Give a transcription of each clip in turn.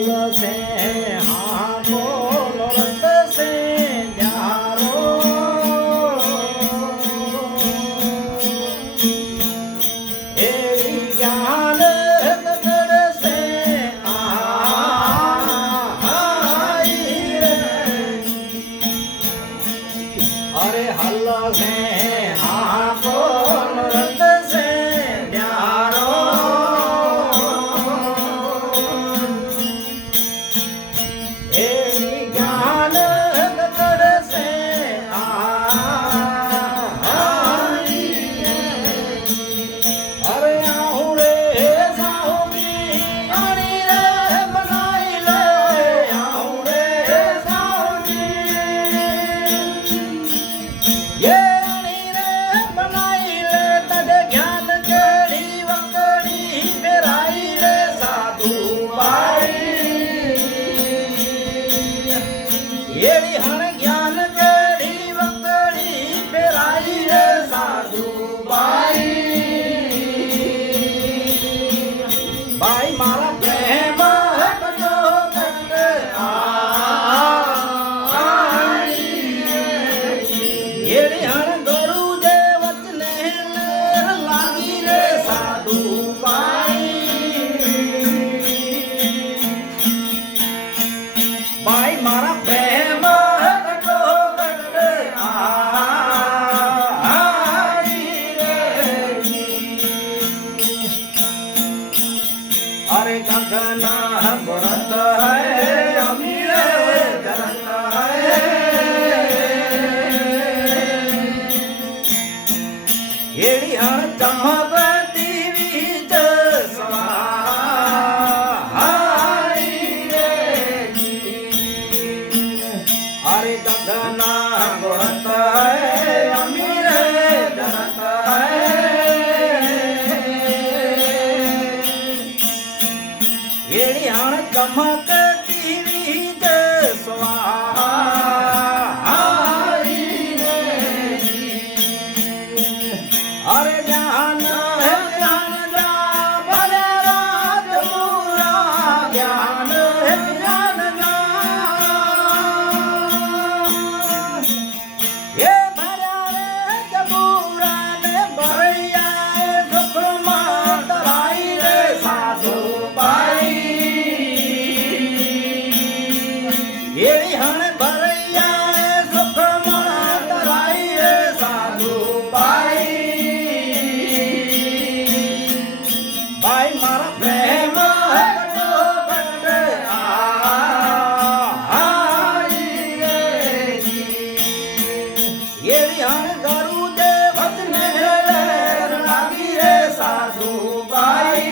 हल से हाँ बोलो रत से न्यारो एड़ी ज्ञान गगड़ से आई रे अरे हल से हाँ बोलो रत से न्यारो एड़ी ज्ञान गगड़ से आई अरे आऊं रे साहुगी अड़ी रे बनाई ले आऊं रे साहुगी ये अड़ी रे बनाई ले तद ज्ञान केड़ी वकड़ी फेराई रे साधु बाई एड़ी हण ज्ञान केड़ी वकड़ी फेराई रे साधु बाई भाई मारा प्रेम कटो कट आई एड़ी हण गुरु जे वचने लेर लागी रे साधु बाई भाई मारा प्रेम कटो कट आई रे अरे गगना बुरत है अमीर करत है एड़ी हण चमकती बीच सवाई रे अरे गगना बुरत है अमीर करत है एड़ी हण चमकती बीच सवाई रे अरे ज्ञान है ज्ञान जा भले रात पूरा ज्ञान है ज्ञान जा ये भल्या रे जबूरा ने भैया सुख मातराई रे साधु बाई एड़ी हण भरैया सुख मातराई रे साधु बाई भाई मारा प्रेम कटो कट आई रे एड़ी हण गुरु जे वचने लेर लागी रे साधु बाई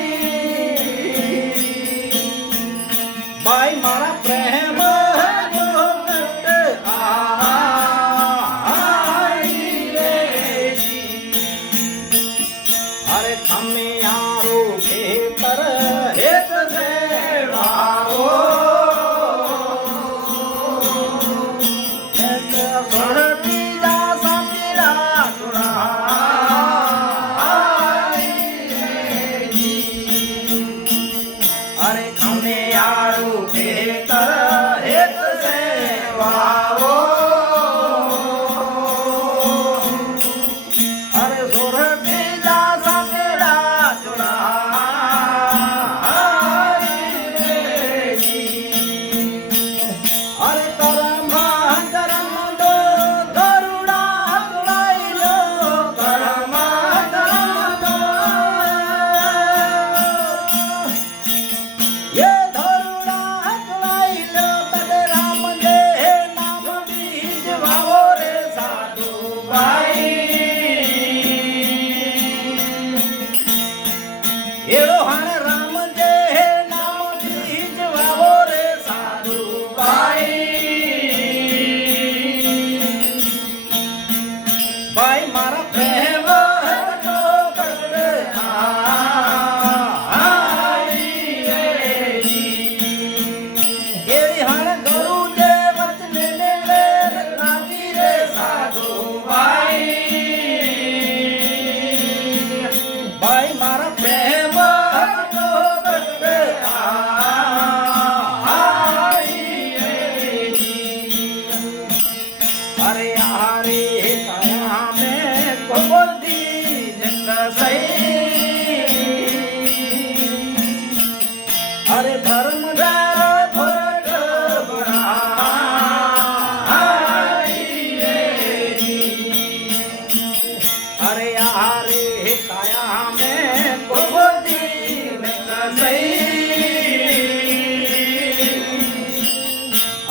भाई मारा प्रेम कटो कट आई रे अरे थमे यारो खेतर हेत से वारो एक भरती जा समीरा सुराई रे अरे थमे यारो खेतर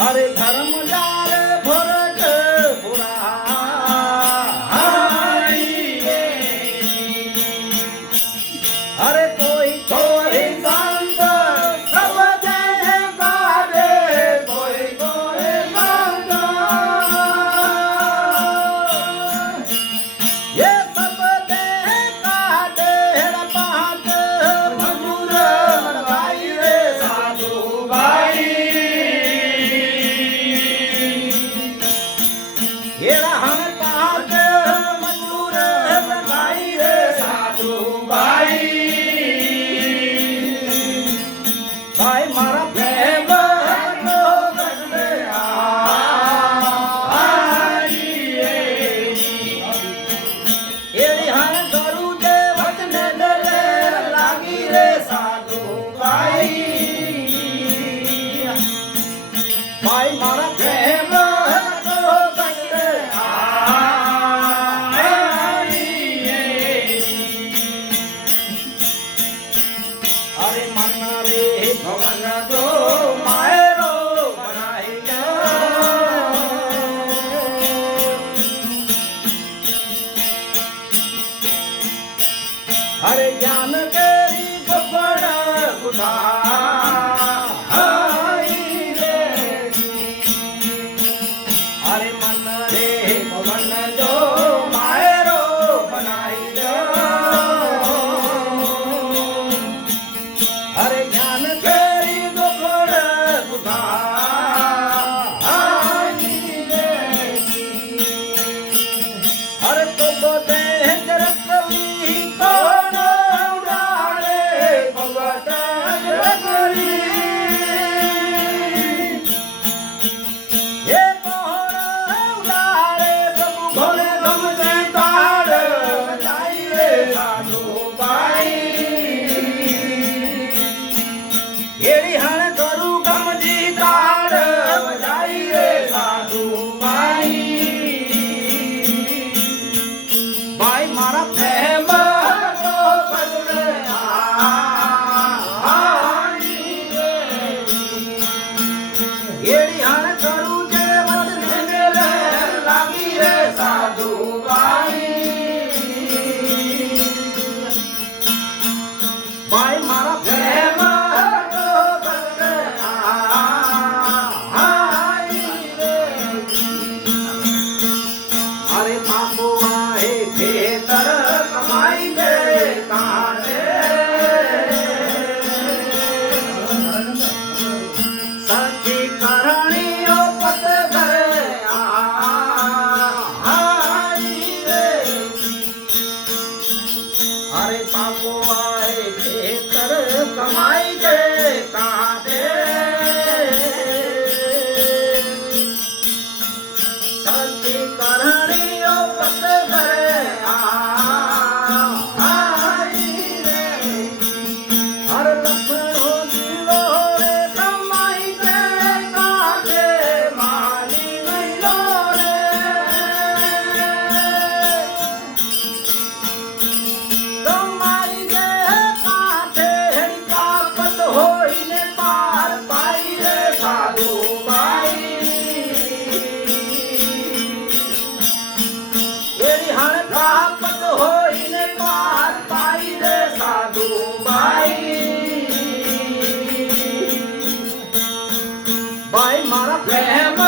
અરે ધર્મ જારે ભરત અરે કોઈ કોઈ સંત સબ દેહ કાઢે કોઈ કોઈ સંત ये सब देह काटे पात मजूर भाई रे साधु भाई ये रहन पात मजूर भाई रे साधु भाई भाई मारा प्रेम तो बदले એડી હાણ કરું તે વચને દલે લાગી રે સાધુ ભાઈ ભાઈ મારા પ્રેમ તો બદલે અરે મન રે ભવન જો માયરો બનાઈ हरे ज्ञान तेरी बबड़ बुधाई रे हरे मन रे पवन जो मायरो बनाई दो हरे ज्ञान तेरी बबड़ बुधाई रे हरे तो बोते जरकली એડી હણ કરું ગમજી તાળ બજાઈ રે સાધુ ભાઈ મારા પ્રેમ તો બદલે એડી હણ કરું જે વચને મેલે લાગી રે સાધુ ભાઈ મારા પ્રેમ अरे बाबू आए खेतर कमाई दे काटे सखी करणियों पत करे आई रे अरे बाबू आए खेतर कमाई दे काटे सखी करणियों पत करे आई रे हर लखनो दिलो रे कमाई दे काटे माली मिलो रे कमाई दे काटे कापत होई ने पार पाई रे साधु भाई એડી હણ કાપત હોઈ ને પાર પાઈ રે સાધુ ભાઈ મારા પ્રેમ